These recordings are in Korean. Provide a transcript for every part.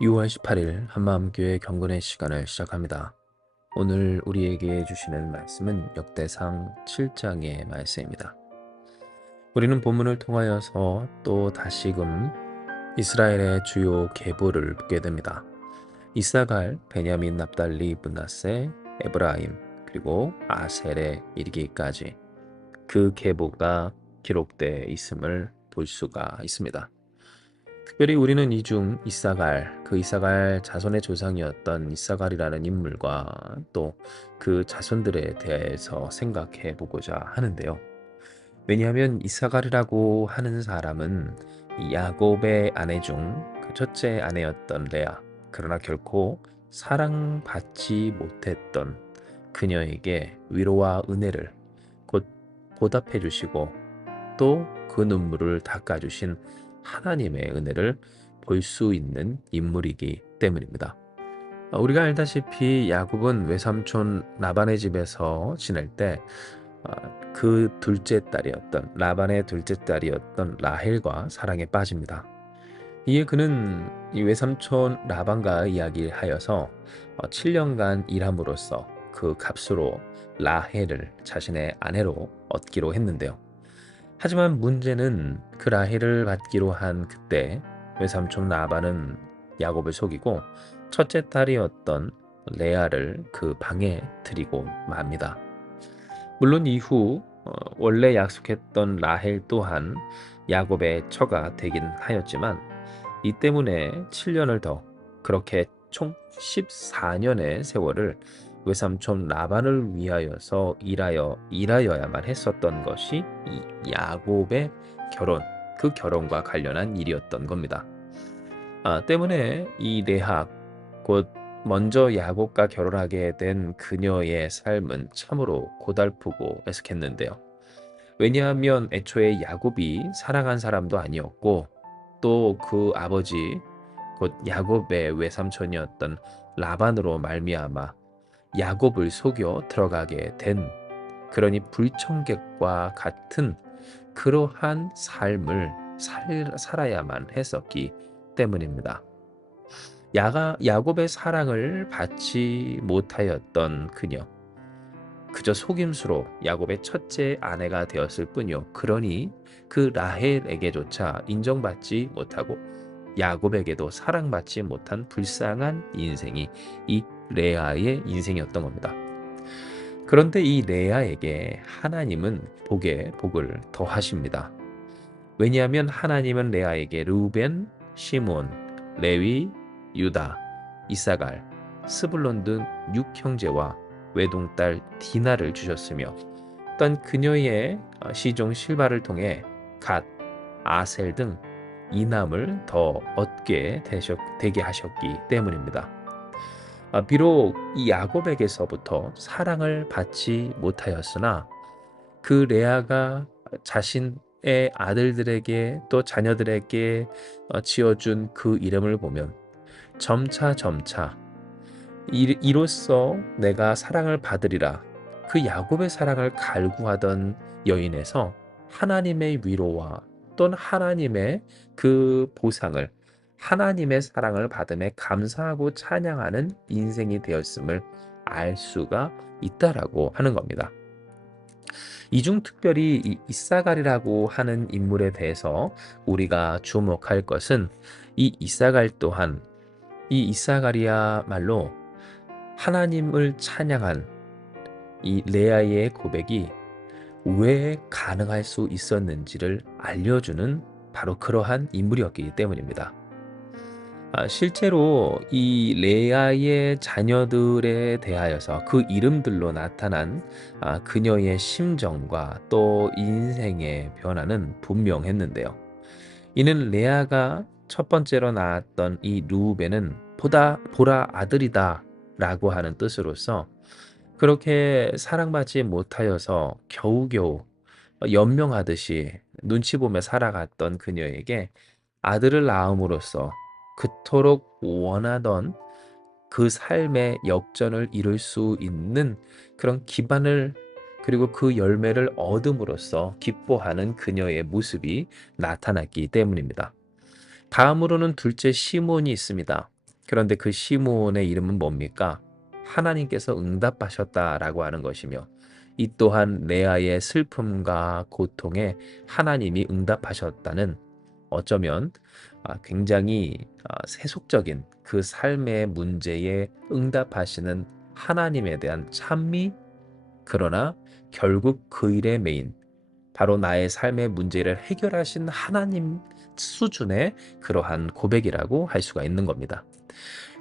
6월 18일 한마음교회 경건의 시간을 시작합니다. 오늘 우리에게 주시는 말씀은 역대상 7장의 말씀입니다. 우리는 본문을 통하여서 또 다시금 이스라엘의 주요 계보를 보게 됩니다. 이사갈, 베냐민, 납달리, 므낫세, 에브라임, 그리고 아셀에 이르기까지 그 계보가 기록되어 있음을 볼 수가 있습니다. 특별히 우리는 이 중 이사갈, 그 이사갈 자손의 조상이었던 이사갈이라는 인물과 또 그 자손들에 대해서 생각해 보고자 하는데요. 왜냐하면 이사갈이라고 하는 사람은 이 야곱의 아내 중 그 첫째 아내였던 레아, 그러나 결코 사랑받지 못했던 그녀에게 위로와 은혜를 곧 보답해 주시고 또 그 눈물을 닦아주신 하나님의 은혜를 볼 수 있는 인물이기 때문입니다. 우리가 알다시피 야곱은 외삼촌 라반의 집에서 지낼 때 그 둘째 딸이었던 라반의 둘째 딸이었던 라헬과 사랑에 빠집니다. 이에 그는 이 외삼촌 라반과 이야기를 하여서 7년간 일함으로써 그 값으로 라헬을 자신의 아내로 얻기로 했는데요. 하지만 문제는 그 라헬을 받기로 한 그때 외삼촌 라반은 야곱을 속이고 첫째 딸이었던 레아를 그 방에 들이고 맙니다. 물론 이후 원래 약속했던 라헬 또한 야곱의 처가 되긴 하였지만 이 때문에 7년을 더 그렇게 총 14년의 세월을 외삼촌 라반을 위하여서 일하여야만 했었던 것이 이 야곱의 결혼, 그 결혼과 관련한 일이었던 겁니다. 때문에 이 레아, 곧 먼저 야곱과 결혼하게 된 그녀의 삶은 참으로 고달프고 애석했는데요. 왜냐하면 애초에 야곱이 사랑한 사람도 아니었고 또 그 아버지 곧 야곱의 외삼촌이었던 라반으로 말미암아 야곱을 속여 들어가게 된, 그러니 불청객과 같은 그러한 삶을 살아야만 했었기 때문입니다. 야곱의 사랑을 받지 못하였던 그녀, 그저 속임수로 야곱의 첫째 아내가 되었을 뿐이요. 그러니 그 라헬에게조차 인정받지 못하고 야곱에게도 사랑받지 못한 불쌍한 인생이 이 레아의 인생이었던 겁니다. 그런데 이 레아에게 하나님은 복을 더하십니다. 왜냐하면 하나님은 레아에게 르우벤, 시몬, 레위, 유다, 이사갈, 스불론 등 6형제와 외동딸 디나를 주셨으며 또한 그녀의 시종 실바를 통해 갓, 아셀 등 이남을 더 얻게 되게 하셨기 때문입니다. 비록 이 야곱에게서부터 사랑을 받지 못하였으나 그 레아가 자신의 아들들에게 또 자녀들에게 지어준 그 이름을 보면 점차 이로써 내가 사랑을 받으리라, 그 야곱의 사랑을 갈구하던 여인에서 하나님의 위로와 또는 하나님의 그 보상을, 하나님의 사랑을 받음에 감사하고 찬양하는 인생이 되었음을 알 수가 있다라고 하는 겁니다. 이 중 특별히 이 이사갈이라고 하는 인물에 대해서 우리가 주목할 것은 이 이사갈 또한, 이 이사갈이야말로 하나님을 찬양한 이 레아의 고백이 왜 가능할 수 있었는지를 알려주는 바로 그러한 인물이었기 때문입니다. 실제로 이 레아의 자녀들에 대하여서 그 이름들로 나타난 그녀의 심정과 또 인생의 변화는 분명했는데요. 이는 레아가 첫 번째로 낳았던 이 르우벤은 보라 아들이다 라고 하는 뜻으로서 그렇게 사랑받지 못하여서 겨우겨우 연명하듯이 눈치 보며 살아갔던 그녀에게 아들을 낳음으로써 그토록 원하던 그 삶의 역전을 이룰 수 있는 그런 기반을, 그리고 그 열매를 얻음으로써 기뻐하는 그녀의 모습이 나타났기 때문입니다. 다음으로는 둘째 시몬이 있습니다. 그런데 그 시므온의 이름은 뭡니까? 하나님께서 응답하셨다라고 하는 것이며 이 또한 레아의 슬픔과 고통에 하나님이 응답하셨다는 어쩌면 굉장히 세속적인 그 삶의 문제에 응답하시는 하나님에 대한 찬미, 그러나 결국 그 일의 메인 바로 나의 삶의 문제를 해결하신 하나님 수준의 그러한 고백이라고 할 수가 있는 겁니다.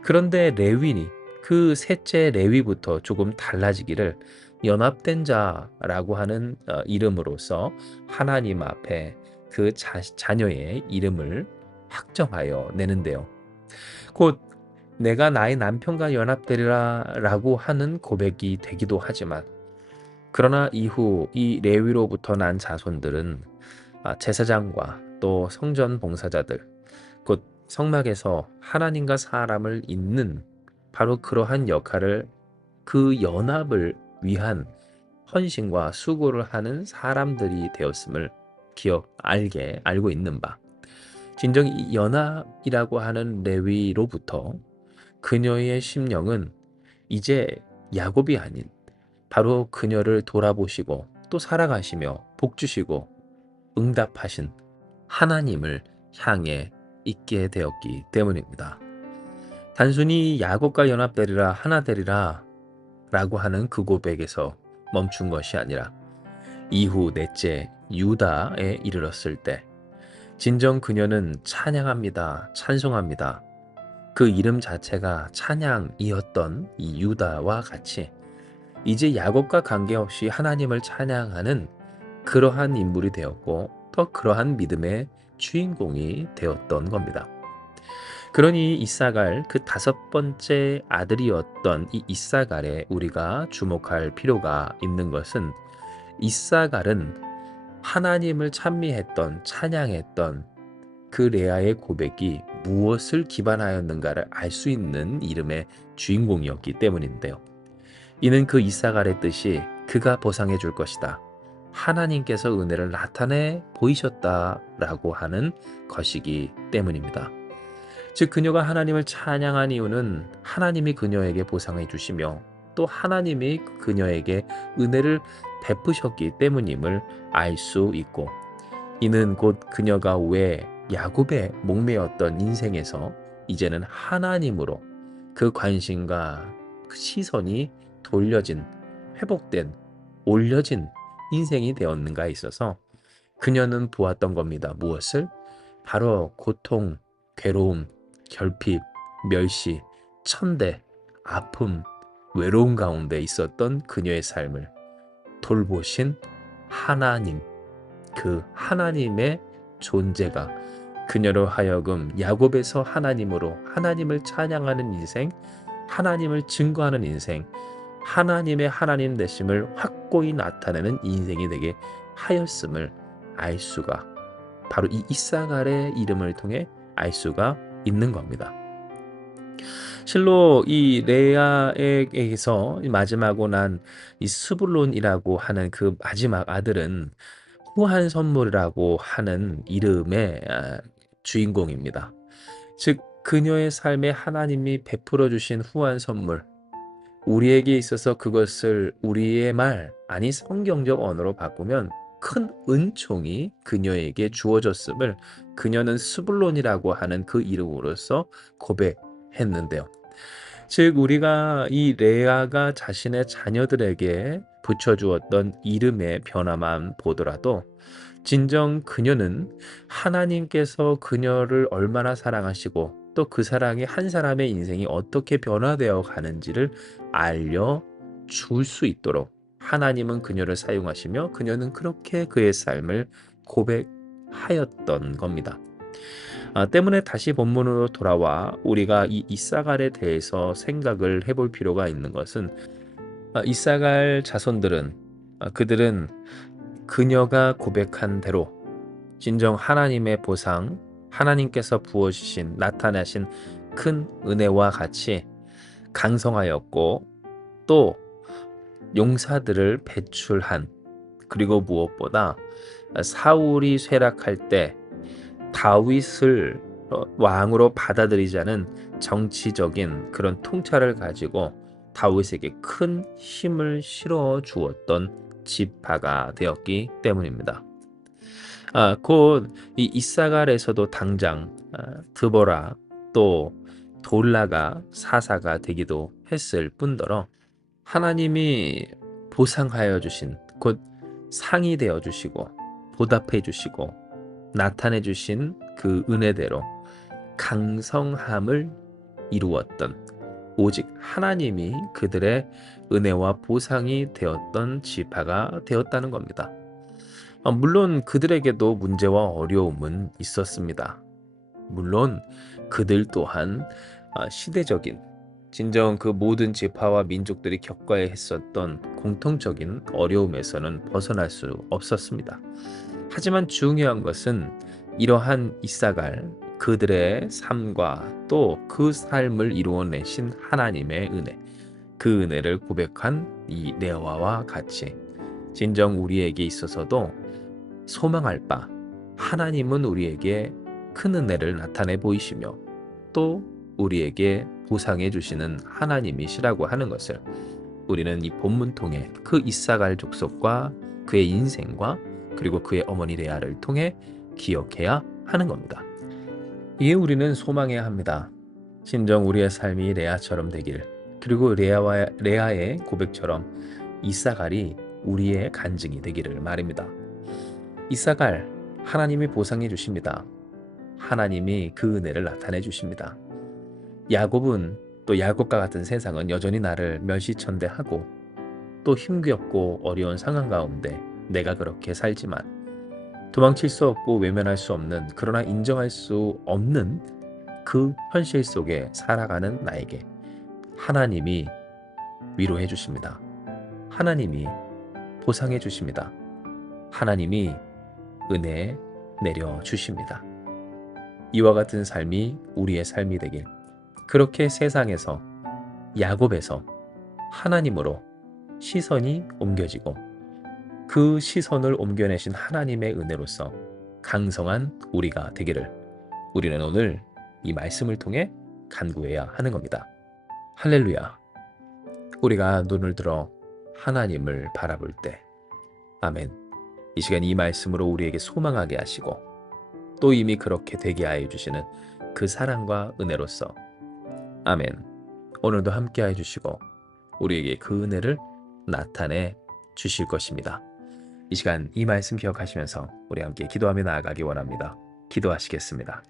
그런데 레위니 그 셋째 레위부터 조금 달라지기를 연합된 자라고 하는 이름으로써 하나님 앞에 그 자녀의 이름을 확정하여 내는데요. 곧 내가 나의 남편과 연합되리라라고 하는 고백이 되기도 하지만 그러나 이후 이 레위로부터 난 자손들은 제사장과 또 성전 봉사자들 곧 성막에서 하나님과 사람을 잇는 바로 그러한 역할을 그 연합을 위한 헌신과 수고를 하는 사람들이 되었음을 알고 있는 바. 진정 이 연합이라고 하는 레위로부터 그녀의 심령은 이제 야곱이 아닌 바로 그녀를 돌아보시고 또 살아가시며 복주시고 응답하신 하나님을 향해 있게 되었기 때문입니다. 단순히 야곱과 연합되리라 하나 되리라 라고 하는 그 고백에서 멈춘 것이 아니라 이후 넷째 유다에 이르렀을 때 진정 그녀는 찬양합니다. 찬송합니다. 그 이름 자체가 찬양이었던 이 유다와 같이 이제 야곱과 관계없이 하나님을 찬양하는 그러한 인물이 되었고 또 그러한 믿음의 주인공이 되었던 겁니다. 그러니 이사갈 그 다섯 번째 아들이었던 이 이사갈에 우리가 주목할 필요가 있는 것은 이사갈은 하나님을 찬미했던 찬양했던 그 레아의 고백이 무엇을 기반하였는가를 알 수 있는 이름의 주인공이었기 때문인데요. 이는 그 이사갈의 뜻이 그가 보상해 줄 것이다. 하나님께서 은혜를 나타내 보이셨다라고 하는 것이기 때문입니다. 즉 그녀가 하나님을 찬양한 이유는 하나님이 그녀에게 보상해 주시며 또 하나님이 그녀에게 은혜를 베푸셨기 때문임을 알 수 있고 이는 곧 그녀가 왜 야곱의 목매였던 인생에서 이제는 하나님으로 그 관심과 그 시선이 돌려진 회복된 올려진 인생이 되었는가에 있어서 그녀는 보았던 겁니다. 무엇을? 바로 고통, 괴로움, 결핍, 멸시, 천대, 아픔, 외로움 가운데 있었던 그녀의 삶을 돌보신 하나님, 그 하나님의 존재가 그녀로 하여금 야곱에서 하나님으로 하나님을 찬양하는 인생, 하나님을 증거하는 인생, 하나님의 하나님 되심을 확고히 나타내는 인생이 되게 하였음을 알 수가 바로 이 이사갈의 이름을 통해 알 수가 있는 겁니다. 실로 이 레아에게서 마지막으로 난 이 스불론이라고 하는 그 마지막 아들은 후한 선물이라고 하는 이름의 주인공입니다. 즉 그녀의 삶에 하나님이 베풀어 주신 후한 선물 우리에게 있어서 그것을 우리의 말 아니 성경적 언어로 바꾸면 큰 은총이 그녀에게 주어졌음을 그녀는 스불론이라고 하는 그 이름으로서 고백했는데요. 즉 우리가 이 레아가 자신의 자녀들에게 붙여주었던 이름의 변화만 보더라도 진정 그녀는 하나님께서 그녀를 얼마나 사랑하시고 또 그 사랑이 한 사람의 인생이 어떻게 변화되어 가는지를 알려줄 수 있도록 하나님은 그녀를 사용하시며 그녀는 그렇게 그의 삶을 고백하였던 겁니다. 때문에 다시 본문으로 돌아와 우리가 이 이사갈에 대해서 생각을 해볼 필요가 있는 것은 이사갈 자손들은 그들은 그녀가 고백한 대로 진정 하나님의 보상, 하나님께서 부어주신 나타나신 큰 은혜와 같이 강성하였고 또 용사들을 배출한 그리고 무엇보다 사울이 쇠락할 때 다윗을 왕으로 받아들이지 않은 정치적인 그런 통찰을 가지고 다윗에게 큰 힘을 실어 주었던 지파가 되었기 때문입니다. 곧 이 이사갈에서도 당장 드보라 또 돌라가 사사가 되기도 했을 뿐더러 하나님이 보상하여 주신 곧 상이 되어 주시고 보답해 주시고 나타내 주신 그 은혜대로 강성함을 이루었던 오직 하나님이 그들의 은혜와 보상이 되었던 지파가 되었다는 겁니다. 물론 그들에게도 문제와 어려움은 있었습니다. 물론 그들 또한 시대적인 진정 그 모든 지파와 민족들이 겪어야 했었던 공통적인 어려움에서는 벗어날 수 없었습니다. 하지만 중요한 것은 이러한 이사갈 그들의 삶과 또 그 삶을 이루어내신 하나님의 은혜, 그 은혜를 고백한 이 레아와 같이 진정 우리에게 있어서도 소망할 바 하나님은 우리에게 큰 은혜를 나타내 보이시며 또 우리에게 보상해 주시는 하나님이시라고 하는 것을 우리는 이 본문 통해 그 이사갈 족속과 그의 인생과 그리고 그의 어머니 레아를 통해 기억해야 하는 겁니다. 이에 우리는 소망해야 합니다. 진정 우리의 삶이 레아처럼 되길, 그리고 레아의 고백처럼 이사갈이 우리의 간증이 되기를 말입니다. 이사갈, 하나님이 보상해 주십니다. 하나님이 그 은혜를 나타내 주십니다. 야곱은 또 야곱과 같은 세상은 여전히 나를 멸시천대하고 또 힘겹고 어려운 상황 가운데 내가 그렇게 살지만 도망칠 수 없고 외면할 수 없는, 그러나 인정할 수 없는 그 현실 속에 살아가는 나에게 하나님이 위로해 주십니다. 하나님이 보상해 주십니다. 하나님이 은혜 내려 주십니다. 이와 같은 삶이 우리의 삶이 되길, 그렇게 세상에서 야곱에서 하나님으로 시선이 옮겨지고 그 시선을 옮겨내신 하나님의 은혜로서 강성한 우리가 되기를 우리는 오늘 이 말씀을 통해 간구해야 하는 겁니다. 할렐루야. 우리가 눈을 들어 하나님을 바라볼 때, 아멘. 이 시간 이 말씀으로 우리에게 소망하게 하시고 또 이미 그렇게 되게 하여 주시는 그 사랑과 은혜로서 아멘. 오늘도 함께해 주시고 우리에게 그 은혜를 나타내 주실 것입니다. 이 시간 이 말씀 기억하시면서 우리 함께 기도하며 나아가기 원합니다. 기도하시겠습니다.